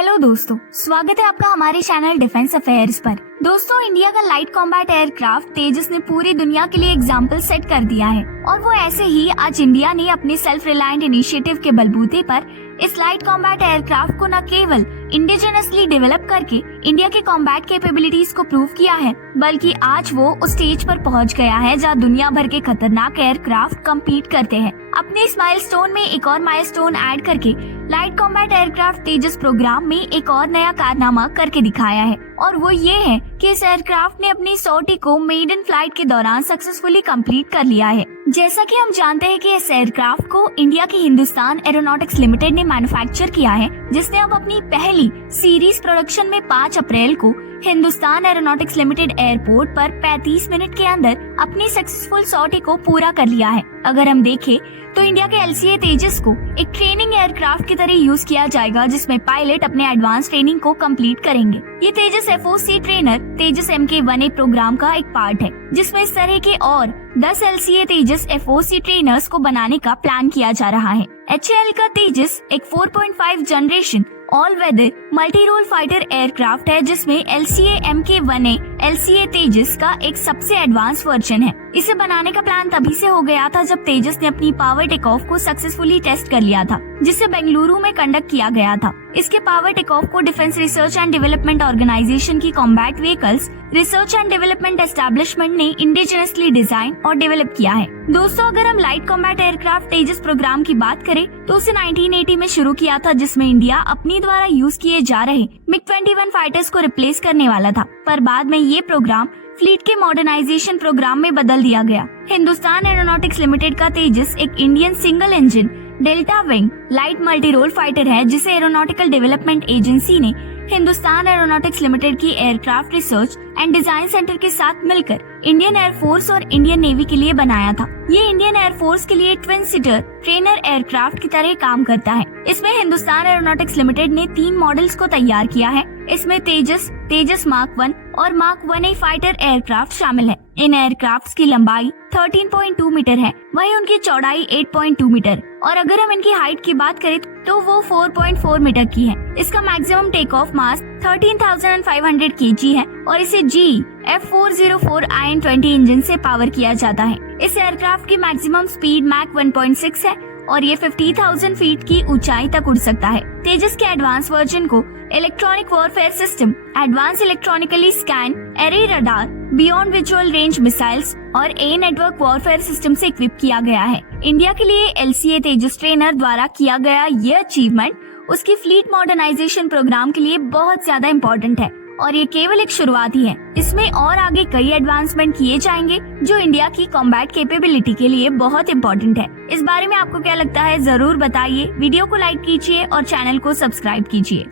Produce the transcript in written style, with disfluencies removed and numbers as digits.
Hello दोस्तों, स्वागत है आपका हमारे चैनल डिफेंस अफेयर्स पर। दोस्तों, इंडिया का लाइट कॉम्बैट एयरक्राफ्ट तेजस ने पूरी दुनिया के लिए एग्जाम्पल सेट कर दिया है और वो ऐसे ही आज इंडिया ने अपने सेल्फ रिलायंट इनिशिएटिव के बलबूते पर इस लाइट कॉम्बैट एयरक्राफ्ट को न केवल इंडिजिनसली डेवलप करके इंडिया के कॉम्बैट कैपेबिलिटीज को प्रूव किया है, बल्कि आज वो उस स्टेज पर पहुंच गया है जहां दुनिया भर के खतरनाक एयरक्राफ्ट कम्पीट करते हैं। अपने इस माइलस्टोन में एक और माइलस्टोन ऐड करके light combat aircraft Tejas programme में एक और नया कारनामा करके दिखाया है और वो ये है कि इस एयरक्राफ्ट ने अपनी सॉर्टी को मेडन फ्लाइट के दौरान सक्सेसफुली कंप्लीट कर लिया है। जैसा कि हम जानते हैं कि इस एयरक्राफ्ट को इंडिया की हिंदुस्तान एरोनॉटिक्स लिमिटेड ने मैन्युफैक्चर किया है, जिसने अब अपनी पहली सीरीज प्रोडक्शन में 5 अप्रैल को हिंदुस्तान एरोनॉटिक्स लिमिटेड एयरपोर्ट पर 35 मिनट के अंदर अपनी सक्सेसफुल सॉर्टी को पूरा कर लिया है। अगर हम देखें तो इंडिया के LCA तेजस को एक ट्रेनिंग एयरक्राफ्ट की तरह यूज किया जाएगा, जिसमें पायलट अपने एडवांस ट्रेनिंग को कंप्लीट करेंगे। ये तेजस FOC ट्रेनर तेजस MK-1A प्रोग्राम का एक पार्ट है, जिसमें इस तरह के और 10 LCA तेजस FOC ट्रेनर्स को बनाने का प्लान किया जा रहा है। HAL का तेजस एक 4.5 generation all weather multi role fighter aircraft है, जिसमें LCA MK-1A LCA तेजस का एक सबसे एडवांस वर्जन है। इसे बनाने का प्लान तभी से हो गया था जब तेजस ने अपनी पावर टेक ऑफ को सक्सेसफुली टेस्ट कर लिया था, जिसे बेंगलुरु में कंडक्ट किया गया था। इसके पावर टेक ऑफ को defence research and development organisation की combat vehicles research and development establishment ने इंडिजिनसली डिजाइन और डेवलप किया है। दोस्तों, अगर हम light combat aircraft Tejas programme की बात करें तो उसे 1980 में शुरू किया था, जिसमें इंडिया अपनी द्वारा यूज किए जा रहे MiG-21 फाइटर्स को रिप्लेस करने वाला था, पर बाद में ये प्रोग्राम फ्लीट के मॉडर्नाइजेशन प्रोग्राम में बदल दिया गया। हिंदुस्तान एरोनॉटिक्स लिमिटेड का तेजस एक Indian single engine delta wing light multi role fighter है, जिसे एरोनॉटिकल डेवलपमेंट एजेंसी ने हिंदुस्तान एरोनॉटिक्स लिमिटेड की aircraft research and design centre के साथ मिलकर इंडियन एयरफोर्स और इंडियन नेवी के लिए बनाया था। ये इंडियन एयरफोर्स के लिए ट्विन सीटर ट्रेनर एयरक्राफ्ट की तरह काम करता है। इसमें हिंदुस्तान एरोनॉटिक्स लिमिटेड ने 3 मॉडल्स को तैयार किया है। इसमें तेजस मार्क 1 और मार्क 1A फाइटर एयरक्राफ्ट शामिल है। इन एयरक्राफ्ट की लंबाई 13.2 मीटर है, वहीं उनकी चौड़ाई 8.2 मीटर और अगर हम इनकी हाइट की बात करें तो वो 4.4 मीटर की है। इसका maximum take off mass 13,500 kg है और इसे GE F404 IN-20 इंजन से पावर किया जाता है। इस एयरक्राफ्ट की मैक्सिमम स्पीड मैक 1.6 है और ये 50,000 फीट की ऊंचाई तक उड़ सकता है। तेजस के एडवांस वर्जन को electronic warfare system, advance electronically scan array radar, beyond visual range missiles और ए नेटवर्क वॉरफेयर सिस्टम से इक्विप किया गया है। इंडिया के लिए LCA तेजस ट्रेनर द्वारा किया गया ये अचीवमेंट उसकी फ्लीट मॉडर्नाइजेशन प्रोग्राम के लिए बहुत ज्यादा इम्पोर्टेंट है और ये केवल एक शुरुआत ही है। इसमें और आगे कई एडवांसमेंट किए जाएंगे जो इंडिया की कॉम्बैट कैपेबिलिटी के लिए बहुत इम्पोर्टेंट है। इस बारे में आपको क्या लगता है, जरूर बताइए। वीडियो को लाइक कीजिए और चैनल को सब्सक्राइब कीजिए।